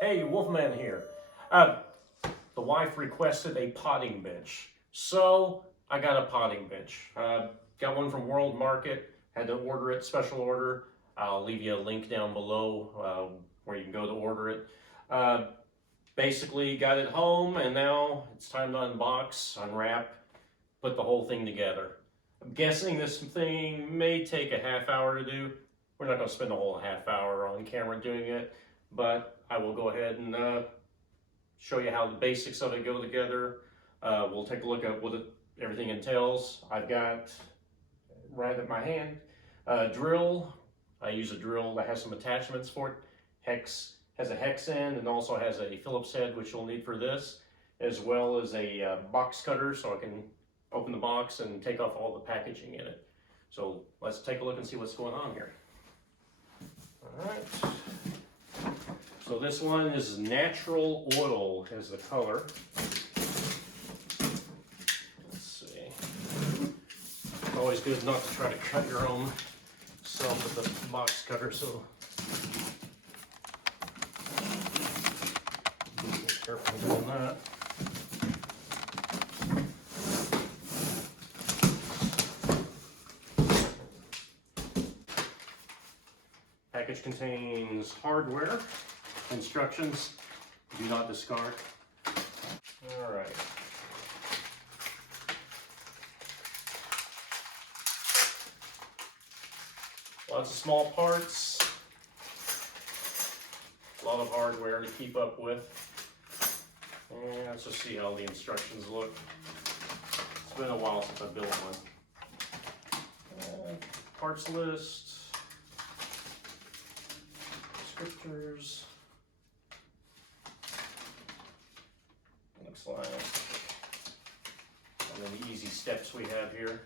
Hey, Wolfman here. The wife requested a potting bench, so I got a potting bench. Got one from World Market, had to order it, special order. I'll leave you a link down below where you can go to order it. Basically got it home, and now it's time to unbox, unwrap, put the whole thing together. I'm guessing this thing may take a half hour to do. We're not going to spend a whole half hour on camera doing it, but I will go ahead and show you how the basics of it go together. We'll take a look at what everything entails. I've got, right at my hand, a drill. I use a drill that has some attachments for it. Has a hex end and also has a Phillips head, which you'll need for this, as well as a box cutter so I can open the box and take off all the packaging in it. So let's take a look and see what's going on here. All right. So this one is natural oil as the color. Let's see. It's always good not to try to cut your own self with the box cutter, so be careful doing that. Package contains hardware. Instructions, do not discard. All right. Lots of small parts. A lot of hardware to keep up with. And let's just see how the instructions look. It's been a while since I built one. Parts list. Descriptors. Looks like, and then the easy steps we have here.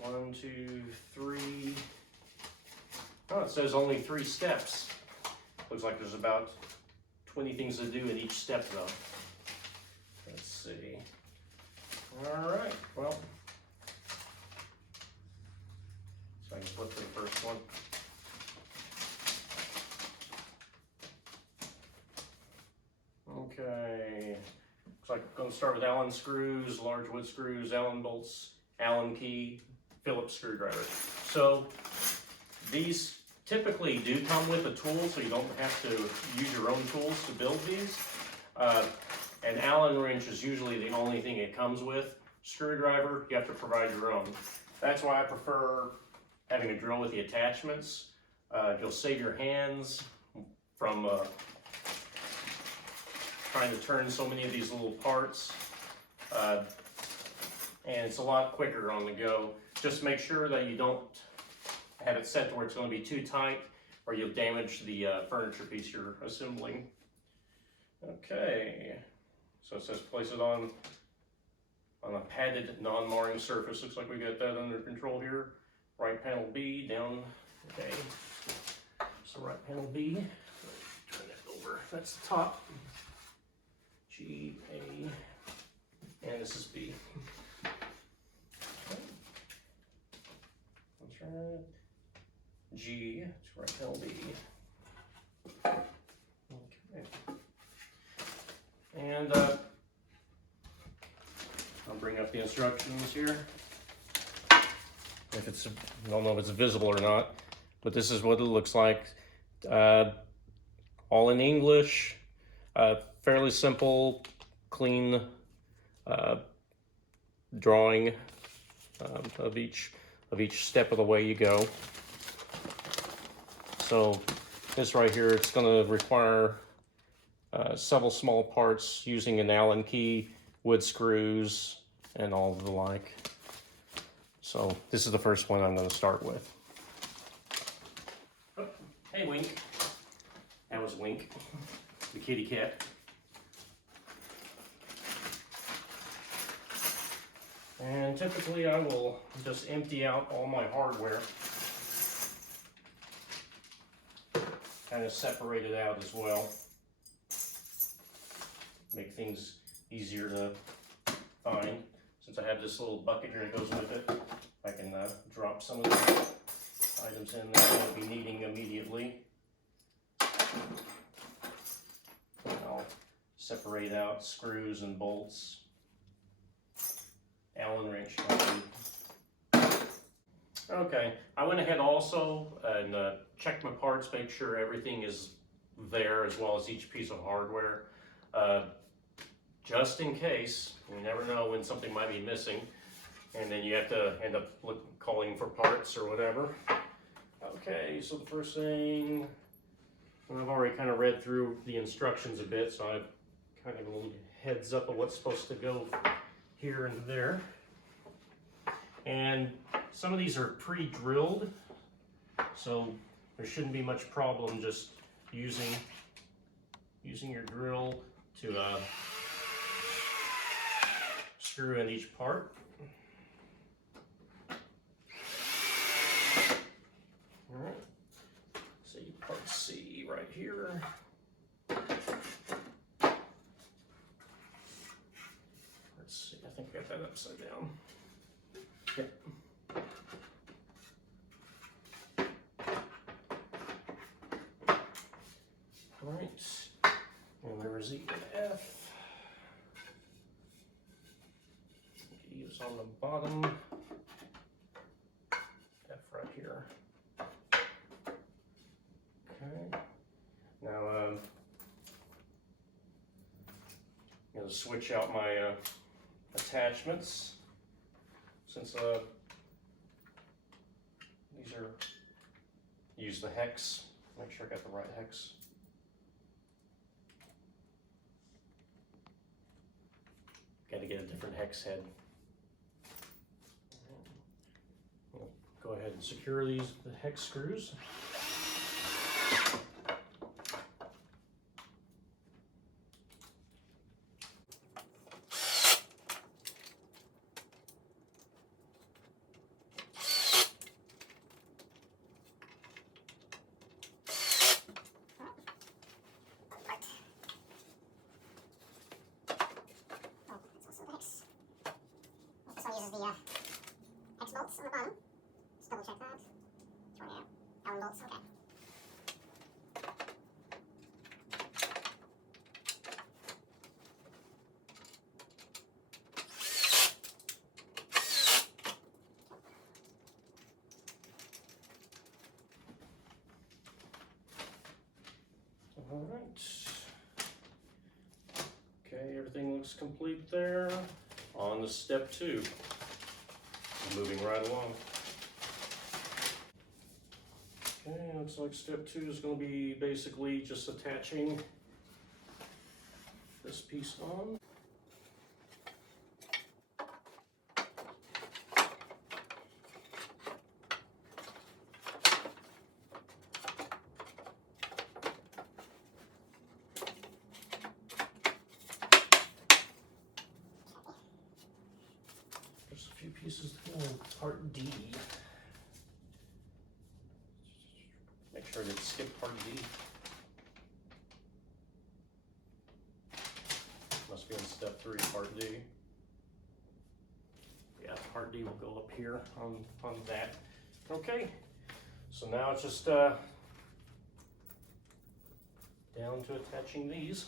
1, 2, 3. Oh, it says only 3 steps. Looks like there's about 20 things to do in each step though. Let's see. All right, well. So I can flip to the first one. Okay, looks like I'm going to start with Allen screws, large wood screws, Allen bolts, Allen key, Phillips screwdriver. So these typically do come with a tool, so you don't have to use your own tools to build these. An Allen wrench is usually the only thing it comes with. Screwdriver, you have to provide your own. That's why I prefer having a drill with the attachments. You'll save your hands from trying to turn so many of these little parts, and it's a lot quicker on the go. Just make sure that you don't have it set to where it's going to be too tight or you'll damage the furniture piece you're assembling. Okay, so it says place it on a padded non-marring surface. Looks like we got that under control here. Right panel B down, okay, so right panel B, turn that over, that's the top. G, A, and this is B. Okay. That's right. G, it's right panel B. Okay. And I'll bring up the instructions here. If it's, I don't know if it's visible or not, but this is what it looks like. All in English. Fairly simple, clean drawing of each step of the way you go. So this right here, it's going to require several small parts using an Allen key, wood screws, and all of the like. So this is the first one I'm going to start with. Oh, hey, Wink. That was Wink, the kitty cat. And typically I will just empty out all my hardware, kind of separate it out as well, make things easier to find. Since I have this little bucket here that goes with it, I can drop some of the items in that I won't be needing immediately. separate out screws and bolts. Allen wrench. Okay, I went ahead also and checked my parts, make sure everything is there as well as each piece of hardware. Just in case, you never know when something might be missing, and then you have to end up calling for parts or whatever. Okay, so the first thing, I've already kind of read through the instructions a bit, so I've kind of a little heads up of what's supposed to go here and there. And some of these are pre-drilled, so there shouldn't be much problem just using your drill to screw in each part. All right, see part C right here. Let's see, I think I got that upside down. Yep. All right, and there is E and F. E is on the bottom. F right here. Okay. Now I'm going to switch out my attachments since these are use the hex. Make sure I got the right hex. Got to get a different hex head. We'll go ahead and secure the hex screws. The hex bolts on the bottom. Just double check that. It's right here. Allen bolts, okay. All right. Okay, everything looks complete there. On to step 2. Moving right along. Okay, looks like step 2 is going to be basically just attaching this piece on. Few pieces to go in part D. Make sure I didn't skip part D. Must be in step 3, part D. Yeah, part D will go up here on that. Okay, so now it's just down to attaching these.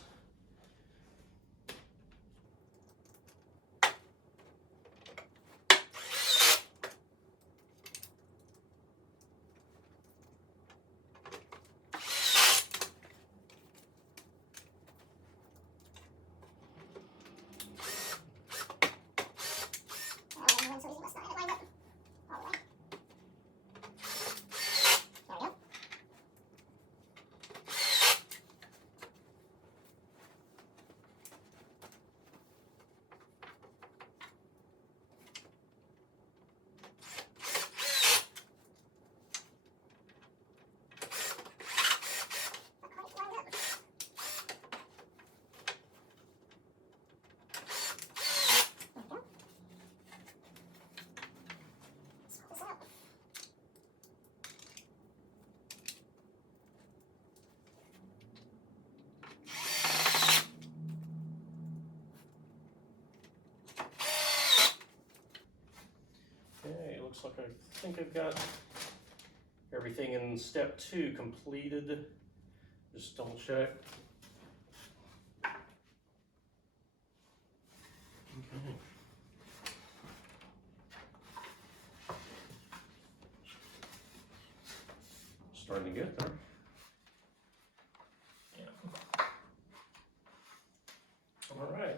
Looks like I think I've got everything in step 2 completed. Just double check. Okay. Starting to get there. Yeah. All right.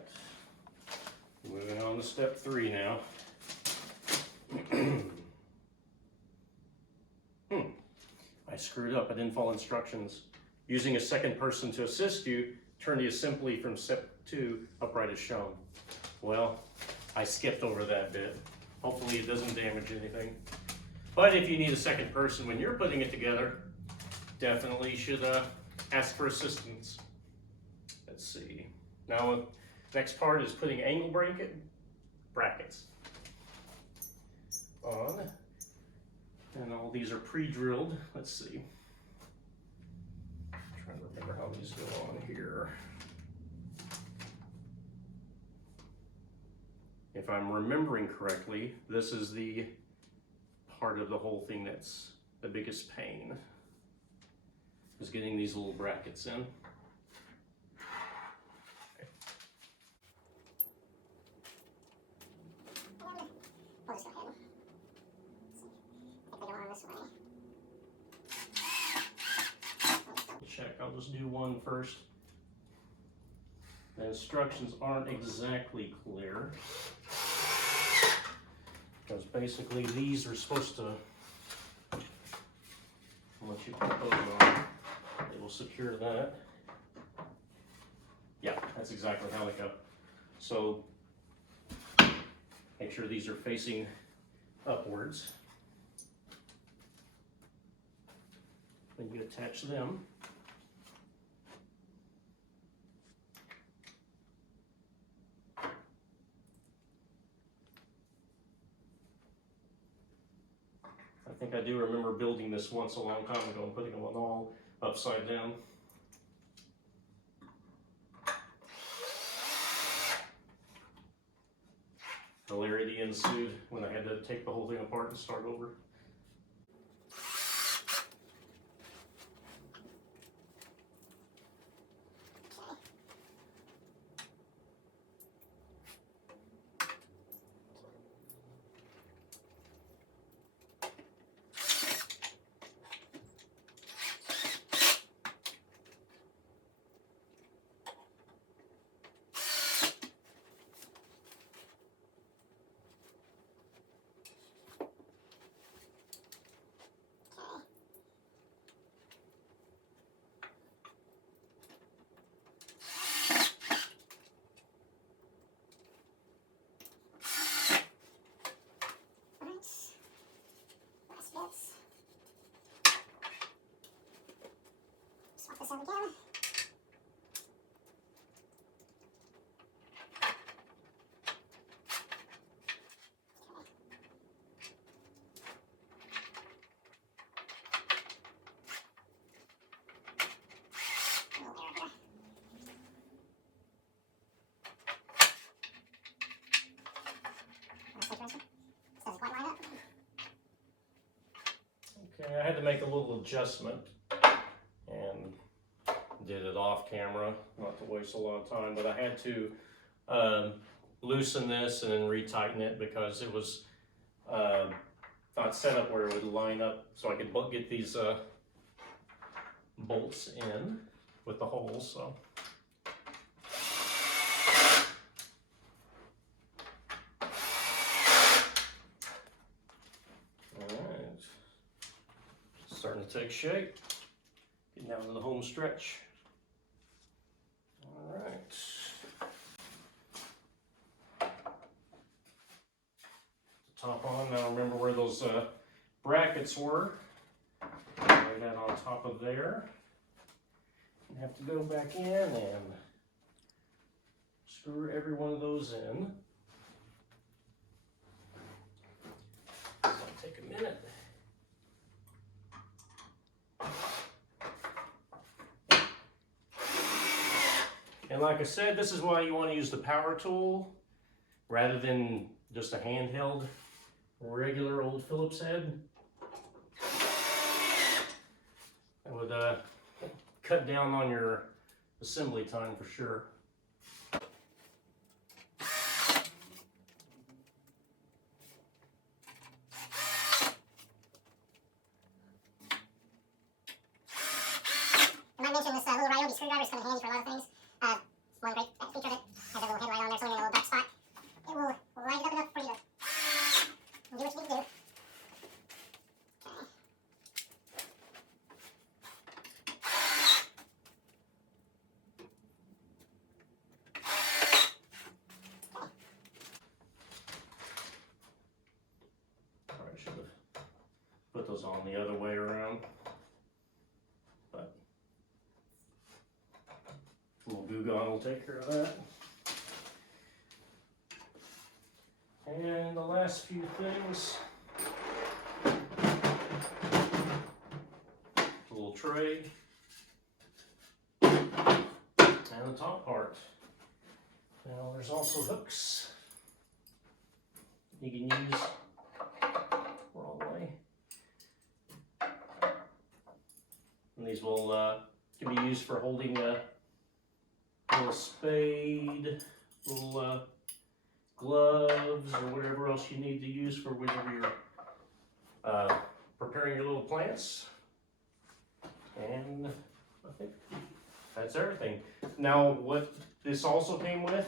Moving on to step 3 now. I screwed up. I didn't follow instructions. Using a second person to assist you, turn the assembly from step 2 upright as shown. Well, I skipped over that bit. Hopefully it doesn't damage anything. But if you need a second person when you're putting it together, definitely should ask for assistance. Let's see. Now, next part is putting angle brackets on. And all these are pre-drilled. Let's see. I'm trying to remember how these go on here. If I'm remembering correctly, this is the part of the whole thing that's the biggest pain, is getting these little brackets in. We'll just go ahead. If they go on this way. Check, I'll just do one first. The instructions aren't exactly clear, because basically these are supposed to, once you put those on, they will secure that. Yeah, that's exactly how they go. So make sure these are facing upwards when you attach them. I think I do remember building this once a long time ago and putting them on all upside down. Hilarity ensued when I had to take the whole thing apart and start over. Swap this out again. Okay, I had to make a little adjustment and did it off camera, not to waste a lot of time, but I had to loosen this and then retighten it because it was not set up where it would line up, so I could get these bolts in with the holes. So alright, starting to take shape, getting down to the home stretch. Alright, top on. Now remember where those brackets were. Lay that on top of there. You have to go back in and screw every one of those in. This might take a minute. And like I said, this is why you want to use the power tool rather than just a handheld regular old Phillips head. That would cut down on your assembly time for sure. screwdrivers come in handy for a lot of things. One great feature of it has a little headlight on there, so when you're in a little dark spot, it will light it up enough for you to do what you need to do. Okay. I should have put those on the other way around, but a little glue gun will take care of that. And the last few things, a little tray, and the top part. Now there's also hooks you can use wrong way. And these will can be used for holding a little spade, little gloves, or whatever else you need to use for whenever you're preparing your little plants. And I think that's everything. Now, what this also came with,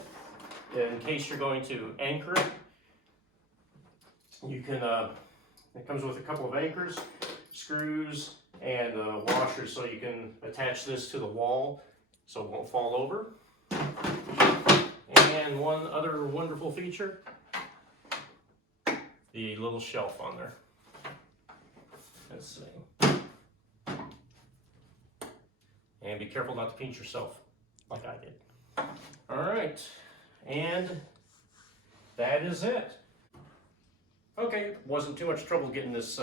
in case you're going to anchor it, you can, it comes with a couple of anchors, screws, and washers, so you can attach this to the wall so it won't fall over. And one other wonderful feature, the little shelf on there. Let's see. And be careful not to pinch yourself like I did. All right, and that is it. Okay, wasn't too much trouble getting this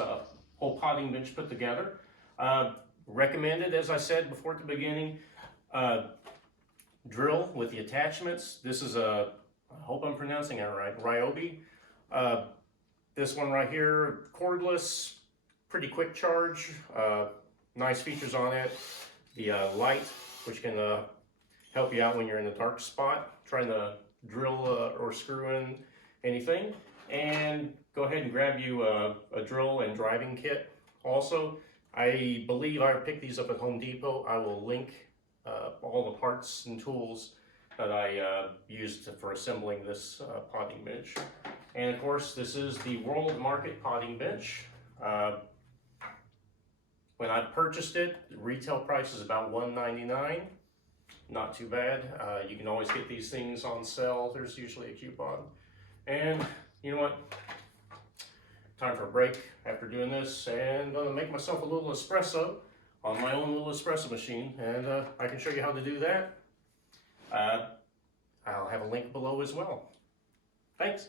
whole potting bench put together. Recommended, as I said before at the beginning, drill with the attachments. This is a, I hope I'm pronouncing it right, Ryobi. This one right here, cordless, pretty quick charge, nice features on it. The light, which can help you out when you're in a dark spot, trying to drill or screw in anything. And go ahead and grab you a drill and driving kit also. I believe I picked these up at Home Depot. I will link all the parts and tools that I used for assembling this potting bench. And of course, this is the World Market potting bench. When I purchased it, the retail price is about $1.99. Not too bad. You can always get these things on sale. There's usually a coupon. And you know what? Time for a break after doing this, and I'm gonna make myself a little espresso on my own little espresso machine, and I can show you how to do that. I'll have a link below as well. Thanks.